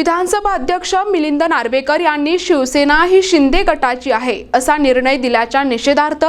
विधानसभा अध्यक्ष मिलिंद नार्वेकर यांनी शिवसेना ही शिंदे गटाची आहे असा निर्णय दिल्याच्या निषेधार्थ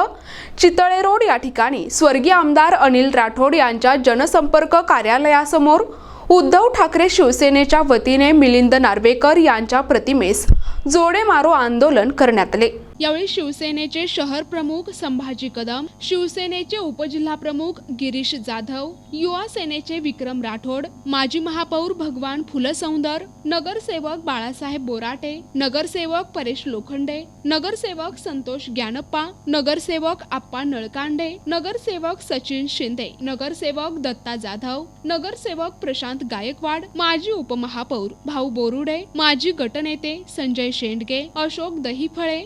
चितळे रोड या ठिकाणी स्वर्गीय आमदार अनिल राठोड यांच्या जनसंपर्क कार्यालयासमोर उद्धव ठाकरे शिवसेनेच्या वतीने मिलिंद नार्वेकर यांच्या प्रतिमेस जोडे मारो आंदोलन करण्यात आले. यावेळी शिवसेनेचे शहर प्रमुख संभाजी कदम शिवसेनेचे उपजिल्हा प्रमुख गिरीश जाधव युवा सेनेचे विक्रम राठोड माजी महापौर भगवान फुलसौंदर नगरसेवक बाळासाहेब बोराटे नगरसेवक परेश लोखंडे नगरसेवक संतोष ज्ञानप्पा नगरसेवक आप्पा नळकांडे नगरसेवक सचिन शिंदे नगरसेवक दत्ता जाधव नगरसेवक प्रशांत गायकवाड माजी उपमहापौर भाऊ बोरुडे माजी गटनेते संजय शेंडगे अशोक दहीफळे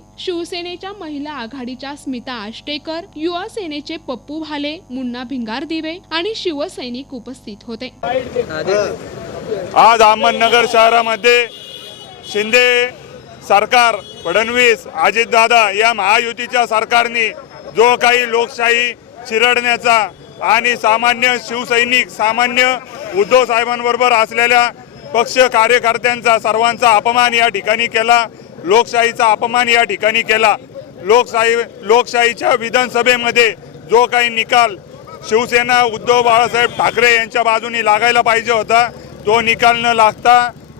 शिवसेनेच्या महिला आघाडीच्या स्मिता आष्टेकर युवा सेनेचे पप्पू भाले मुन्ना भिंगारदिवे आणि शिवसैनिक उपस्थित होते. आज अहमदनगर शहरामध्ये शिंदे सरकार फडणवीस अजितदादा या महायुतीच्या सरकारने जो काही लोकशाही चिरडण्याचा आणि सामान्य शिवसैनिक सामान्य उद्धव साहेबांबरोबर असलेल्या पक्ष कार्यकर्त्यांचा सर्वांचा अपमान या ठिकाणी केला. लोकशाहीचा अपमान या ठिकाणी केला. लोकशाही लोकशाहीच्या विधानसभेमध्ये जो काही निकाल शिवसेना उद्धव बाळासाहेब ठाकरे यांच्या बाजूनी लागायला पाहिजे होता तो निकाल न लागता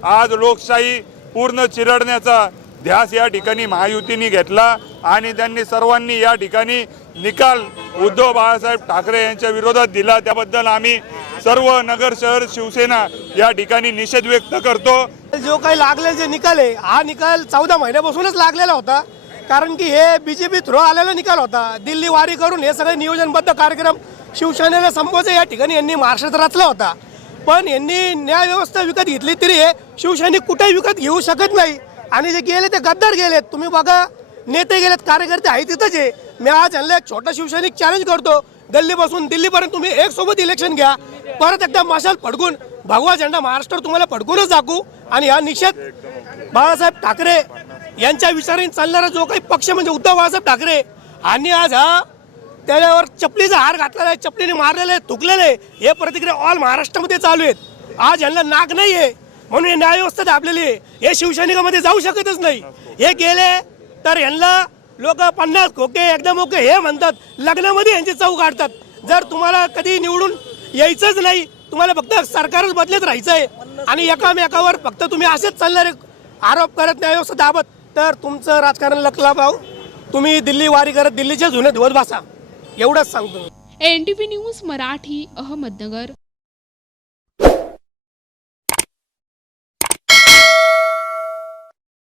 आज लोकशाही पूर्ण चिरडण्याचा ध्यास या ठिकाणी महायुतीने घेतला आणि त्यांनी सर्वांनी या ठिकाणी निकाल उद्धव बाळासाहेब ठाकरे यांच्या विरोधात दिला. त्याबद्दल आम्ही सर्व नगर शहर शिवसेना या ठिकाणी निषेध व्यक्त करतो. जो काही लागले जे निकाल आहे हा निकाल चौदा महिन्यापासूनच लागलेला होता. कारण की हे बीजेपी थ्रो आलेला निकाल होता. दिल्ली वारी करून हे सगळे नियोजनबद्ध कार्यक्रम शिवसेनेला संपवायचं या ठिकाणी यांनी महाराष्ट्रात रचला होता. पण यांनी न्यायव्यवस्था विकत घेतली तरी हे शिवसैनिक कुठेही विकत घेऊ शकत नाही. आणि जे गेले ते गद्दार गेलेत. तुम्ही बघा नेते गेलेत कार्यकर्ते आहे तिथंच आहे मी आज यांना एक छोटा शिवसैनिक चॅलेंज करतो. दिल्लीपासून दिल्लीपर्यंत तुम्ही एक सोबत इलेक्शन घ्या. परत एकदा मशाल फडकून भगवा झेंडा महाराष्ट्र तुम्हाला फडकूनच दाखवू आणि हा निषेध बाळासाहेब ठाकरे यांच्या विचाराने चालणारा जो काही पक्ष म्हणजे उद्धव बाळासाहेब ठाकरे आणि आज हा त्याच्यावर चपलीचा हार घातलेला आहे चपलीने मारलेला आहे थुकलेले आहे हे प्रतिक्रिया ऑल महाराष्ट्रामध्ये चालू आहेत. आज यांना नाक नाही आहे म्हणून हे न्यायव्यवस्था दाबलेली आहे. हे शिवसैनिकामध्ये जाऊ शकतच नाही. हे गेले तर यांना लोक पन्नास खोके एकदम ओके हे म्हणतात. लग्नामध्ये यांची चव काढतात. जर तुम्हाला कधी निवडून यायचंच नाही तुम्हाला फक्त सरकारच बदलत राहायचं आहे आणि एकामेकावर फक्त तुम्ही असेच चालणारे आरोप करत न्यायव्यवस्था दाबत. तर तुमचं राजकारण लकला पाहू तुम्ही दिल्ली वारी करत दिल्लीचे जुने धुवत बसा. एवढंच सांगतो. मी. N T news Marathi Ahmednagar.